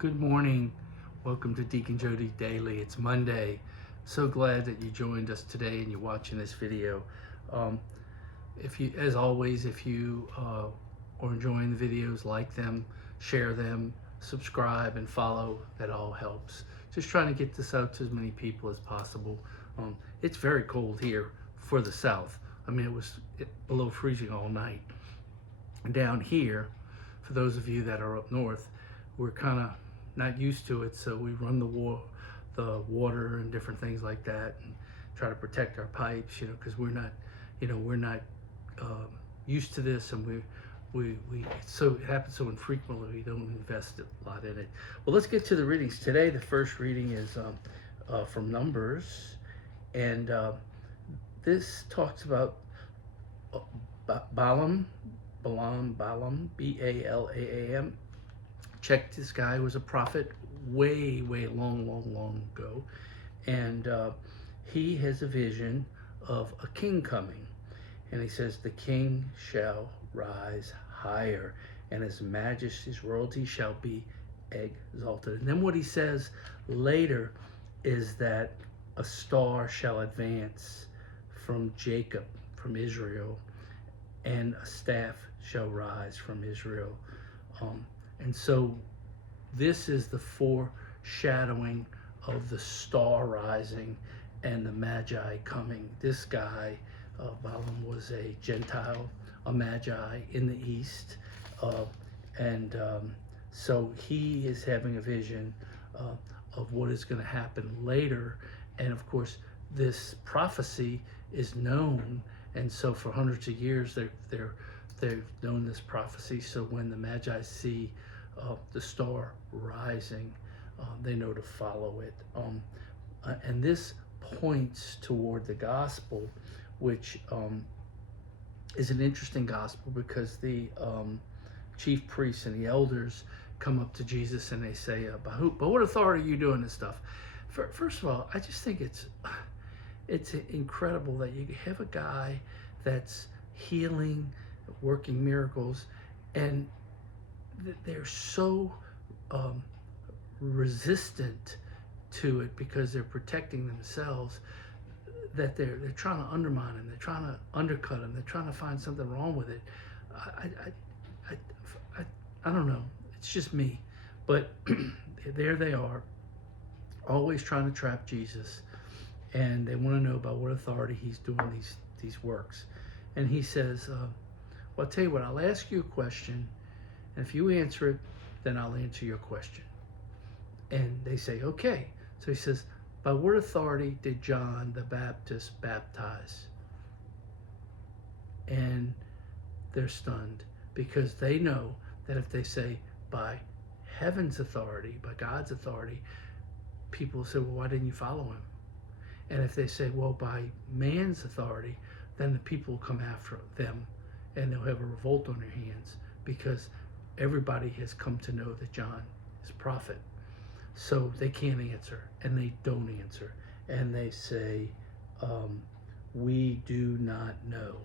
Good morning. Welcome to Deacon Jody Daily. It's Monday. So glad that you joined us today and you're watching this video. If you, as always, if you are enjoying the videos, like them, share them, subscribe, and follow. That all helps. Just trying to get this out to as many people as possible. It's very cold here for the South. I mean, it was below freezing all night. Down here, for those of you that are up north, we're kind of not used to it, so we run the water and different things like that, and try to protect our pipes, because we're not used to this, and it happens so infrequently we don't invest a lot in it. Well, let's get to the readings today. The first reading is from Numbers, and this talks about Balaam, B-A-L-A-A-M. Check, this guy was a prophet way long ago, and he has a vision of a king coming, and he says the king shall rise higher, and his majesty's royalty shall be exalted. And then what he says later is that a star shall advance from Jacob, from Israel, and a staff shall rise from Israel. And so this is the foreshadowing of the star rising and the Magi coming. This guy, Balaam, was a Gentile, a Magi in the East. So he is having a vision of what is going to happen later. And of course, this prophecy is known. And so for hundreds of years, they've known this prophecy. So when the Magi see the star rising, they know to follow it. And this points toward the gospel, which is an interesting gospel, because the chief priests and the elders come up to Jesus and they say, by what authority are you doing this stuff? First of all, I just think it's incredible that you have a guy that's healing, working miracles, and they're so resistant to it because they're protecting themselves, that they're trying to undermine him, they're trying to undercut him, they're trying to find something wrong with it. I don't know, it's just me, but there they are, always trying to trap Jesus, and they want to know about what authority he's doing these works. And he says, well, I'll tell you what, I'll ask you a question, and if you answer it, then I'll answer your question. And they say, okay. So he says, by what authority did John the Baptist baptize? And they're stunned, because they know that if they say by heaven's authority, by God's authority, people say, well, why didn't you follow him? And if they say, well, by man's authority, then the people will come after them, and they'll have a revolt on their hands, because everybody has come to know that John is a prophet. So they can't answer, and they don't answer. And they say, we do not know.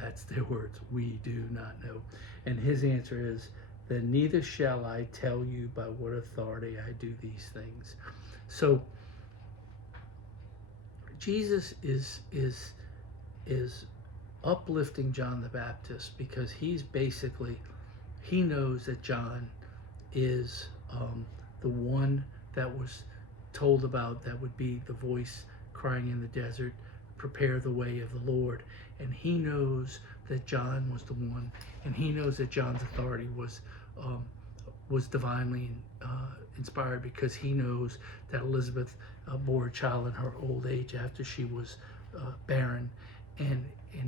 That's their words. We do not know. And his answer is, then neither shall I tell you by what authority I do these things. So Jesus is uplifting John the Baptist, because he knows that John is the one that was told about, that would be the voice crying in the desert, prepare the way of the Lord. And he knows that John was the one, and he knows that John's authority was divinely inspired, because he knows that Elizabeth bore a child in her old age after she was barren, and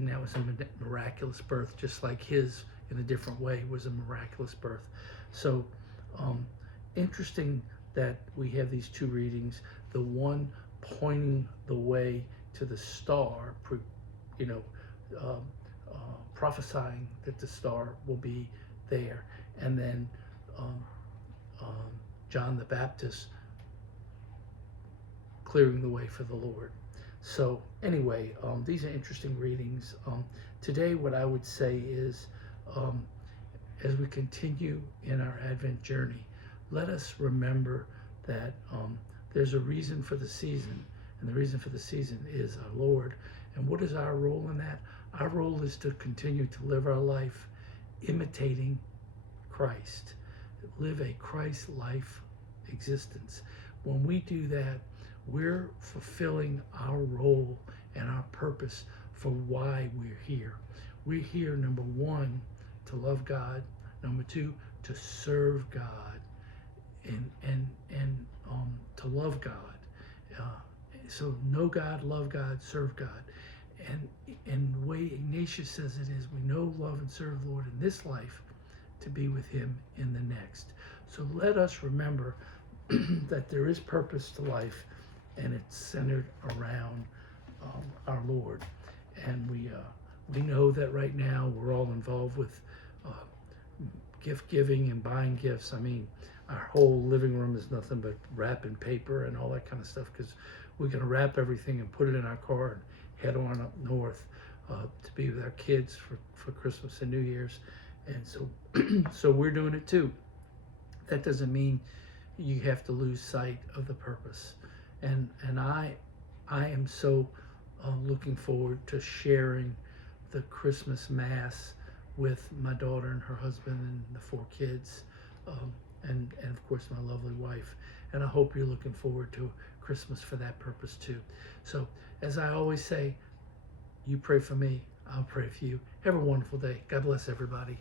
that was a miraculous birth, just like his, in a different way, was a miraculous birth. So interesting that we have these two readings, the one pointing the way to the star, prophesying that the star will be there, and then John the Baptist clearing the way for the Lord. So anyway, these are interesting readings. Today, what I would say is, as we continue in our Advent journey, let us remember that there's a reason for the season, and the reason for the season is our Lord. And what is our role in that? Our role is to continue to live our life imitating Christ, live a Christ-life existence. When we do that, we're fulfilling our role and our purpose for why we're here. We're here, number one, to love God. Number two, to serve God, and to love God. So know God, love God, serve God. And the way Ignatius says it is, we know, love, and serve the Lord in this life to be with him in the next. So let us remember that there is purpose to life, and it's centered around our Lord. And we know that right now we're all involved with gift giving and buying gifts. I mean, our whole living room is nothing but wrapping paper and all that kind of stuff, because we're going to wrap everything and put it in our car and head on up north to be with our kids for Christmas and New Year's. And so so we're doing it too. That doesn't mean you have to lose sight of the purpose. And I am so looking forward to sharing the Christmas Mass with my daughter and her husband and the 4 kids, and of course my lovely wife. And I hope you're looking forward to Christmas for that purpose too. So as I always say, you pray for me, I'll pray for you. Have a wonderful day. God bless everybody.